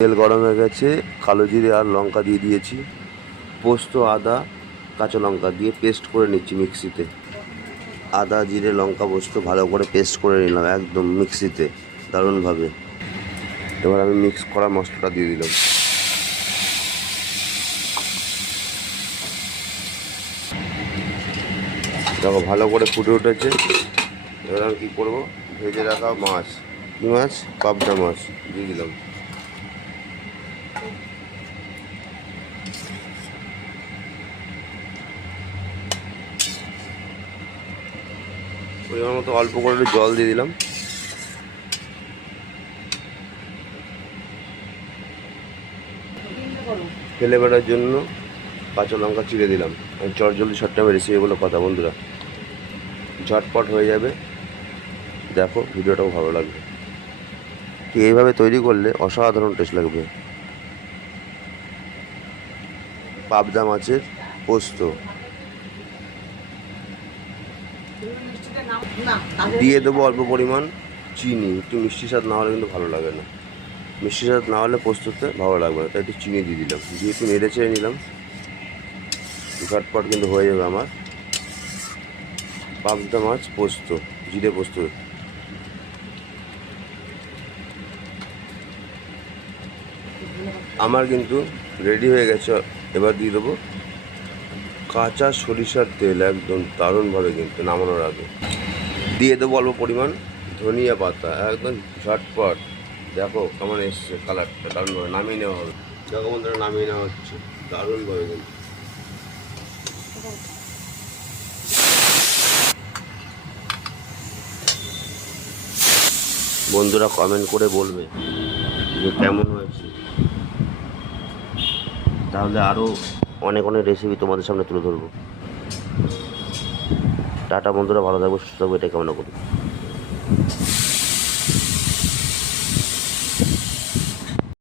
তেল গরম হয়ে গেছে, কালো জিরে আর লঙ্কা দিয়ে দিয়েছি, পোস্ত আদা কাঁচা লঙ্কা দিয়ে পেস্ট করে নিচ্ছি মিক্সিতে। আদা জিরে লঙ্কা পোস্ত ভালো করে পেস্ট করে নিলাম একদম মিক্সিতে দারুণভাবে। এবার আমি মিক্স করা মশলাটা দিয়ে দিলাম। দেখো ভালো করে ফুটে উঠেছে। এবার আমি কী করবো, ভেজে রাখা মাছ, কী মাছ, পাবদা মাছ দিয়ে দিলাম। পরিমাণ মতো অল্প করে একটু জল দিয়ে দিলাম। ফ্লেভারের জন্য কাঁচা লঙ্কা চিড়ে দিলাম। আমি চটজলদি শর্ট টাইমে রেসিপিগুলো কথা বন্ধুরা, ঝটপট হয়ে যাবে। দেখো ভিডিওটাও ভালো লাগবে। ঠিক এইভাবে তৈরি করলে অসাধারণ টেস্ট লাগবে। পাবদা মাছের পোস্ত দিয়ে দেবো অল্প পরিমাণ চিনি। একটু মিষ্টি স্বাদ না হলে কিন্তু ভালো লাগে না, মিষ্টি স্বাদ না হলে পোস্ততে ভালো লাগবে না, তাই একটু চিনি দিয়ে দিলাম। দিয়ে একটু নেড়ে চেড়ে নিলাম। ঝটপট কিন্তু হয়ে যাবে আমার পাবদা মাছ পোস্ত, জিরে পোস্ত। আমার কিন্তু রেডি হয়ে গেছে। এবার দিয়ে দেবো কাঁচা সরিষার তেল, একদম দারুণভাবে কিন্তু নামানোর আগে দিয়ে দেবো অল্প পরিমাণ ধনিয়া পাতা, একদম ঝটপট। দেখো কেমন এসছে কালারটা, দারুণভাবে নামিয়ে নেওয়া হবে। দেখো বন্ধুরা নামিয়ে নেওয়া হচ্ছে দারুণভাবে কিন্তু। বন্ধুরা কমেন্ট করে বলবে যে কেমন হয়েছে, তাহলে আরও অনেক অনেক রেসিপি তোমাদের সামনে তুলে ধরবো। টাটা বন্ধুরা, ভালো থাকবো, সুস্থ থাকবো, এটা কামনা করি।